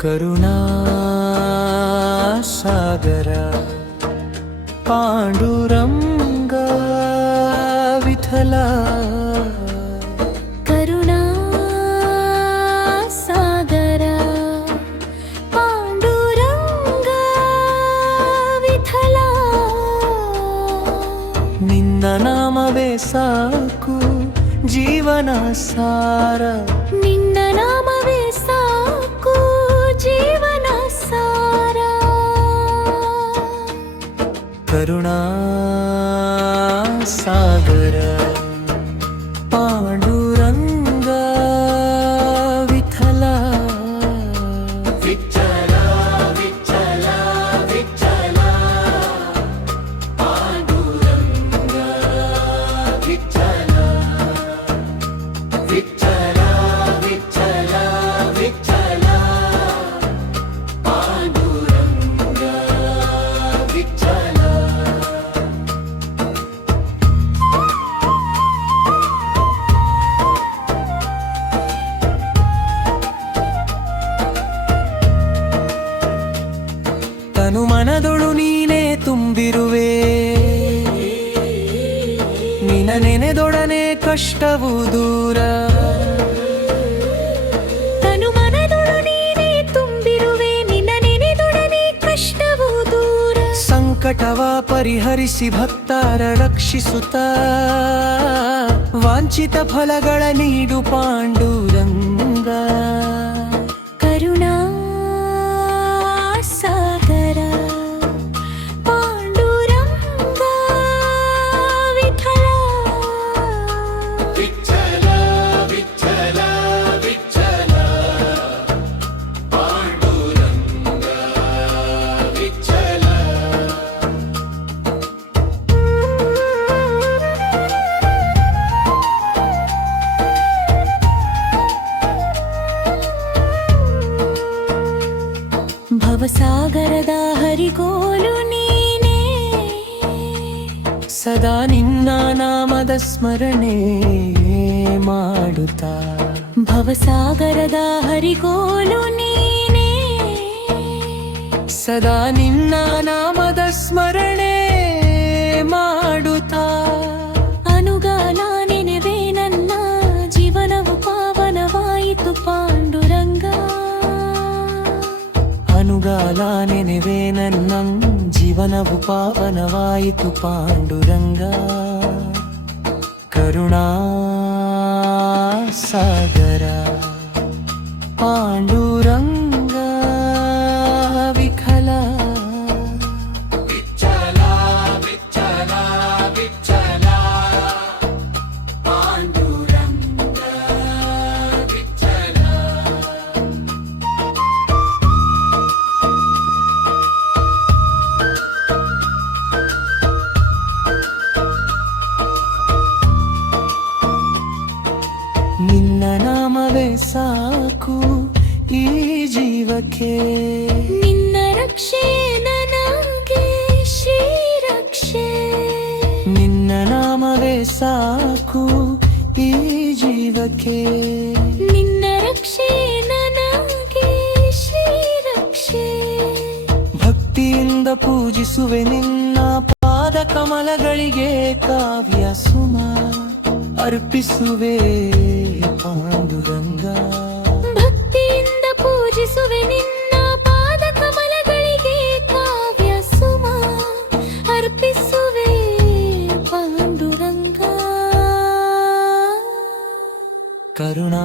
ಕರುಣಾ ಸಾಗರ ಪಾಂಡುರಂಗ ವಿಠಲ ಕರುಣಾ ಸಾಗರ ಪಾಂಡುರಂಗ ವಿಠಲ ನಿನ್ನ ನಾಮವೇ ಸಾಕು ಜೀವನ ಸಾರ ನಿನ್ನ ನಾಮವೇ ಸಾಕು ಜೀವನ ಸಾರ ಕರುಣಾ ಸಾಗರ ಪಾಂಡುರಂಗ ವಿಠಲ ವಿಠಲ ವಿಠಲ ವಿಠಲ ಪಾಂಡುರಂಗ ವಿಠಲ ವಿಠಲ ವಿಠಲ ವಿಠಲ ಪಾಂಡುರಂಗ ವಿಠಲ ತನು ಮನದೊಳು ನೀನೇ ತುಂಬಿರುವೆ ನಿನ್ನ ನೆನೆದೊಡನೆ ಕಷ್ಟವು ದೂರ ತನು ಮನದೊಳು ನೀನೇ ತುಂಬಿರುವೆ ನಿನ್ನ ನೆನೆದೊಡನೆ ಕಷ್ಟವು ದೂರ ಸಂಕಟವ ಪರಿಹರಿಸಿ ಭಕ್ತರ ರಕ್ಷಿಸುತ್ತ ವಾಂಛಿತ ಫಲಗಳ ನೀಡು ಪಾಂಡುರಂಗ ಕರುಣಾ ಸಾಗರ ಪಾಂಡುರಂಗ ವಿಠಲ ವಿಠಲ ವಿಠಲ ವಿಠಲ ಪಾಂಡುರಂಗ ವಿಠಲ ಭವಸಾಗರದ ಹರಿಗೋಲು ನೀನೇ ಸದಾ ನಿನ್ನ ನಾಮದ ಸ್ಮರಣೆ ಮಾಡುತ್ತಾ ಭವಸಾಗರದ ಹರಿಗೋಲು ನೀನೇ ಸದಾ ನಿನ್ನ ನಾಮದ ಸ್ಮರಣೆ ಮಾಡುತ್ತಾ ಅನುಗಾಲ ನೆನೆವೆ ನನ್ನ ಜೀವನವು ಪಾವನವಾಯಿತು ಪಾಂಡುರಂಗ ಅನುಗಾಲ ನೆನೆವೆ ನನ್ನ ಜೀವನವು ಪಾವನವಾಯಿತು ಪಾಂಡುರಂಗ ಕರುಣಾ ಸಾಗರ ಪಾಂಡುರಂಗ ವಿಠಲ ವಿಠಲ ವಿಠಲ ವಿಠಲ ಪಾಂಡುರಂಗ ವಿಠಲ ನಿನ್ನ ನಾಮವೇ ಸಾಕು ಈ ಜೀವಕ್ಕೆ ನಿನ್ನ ರಕ್ಷೆ ನನಗೆ ಶ್ರೀರಕ್ಷೆ ನಿನ್ನ ನಾಮವೇ ಸಾಕು ಈ ಜೀವಕ್ಕೆ ನಿನ್ನ ರಕ್ಷೆ ನನಗೆ ಶ್ರೀರಕ್ಷೆ ಭಕ್ತಿಯಿಂದ ಪೂಜಿಸುವೆ ನಿನ್ನ ಪಾದ ಕಮಲಗಳಿಗೆ ಕಾವ್ಯ ಸುಮ ಅರ್ಪಿಸುವೆ ಪಾಂಡುರಂಗ ಭಕ್ತಿಯಿಂದ ಪೂಜಿಸುವೆ ನಿನ್ನ ಪಾದ ಕಮಲಗಳಿಗೆ ಕಾವ್ಯ ಸುಮ ಅರ್ಪಿಸುವೆ ಪಾಂಡುರಂಗ ಕರುಣಾ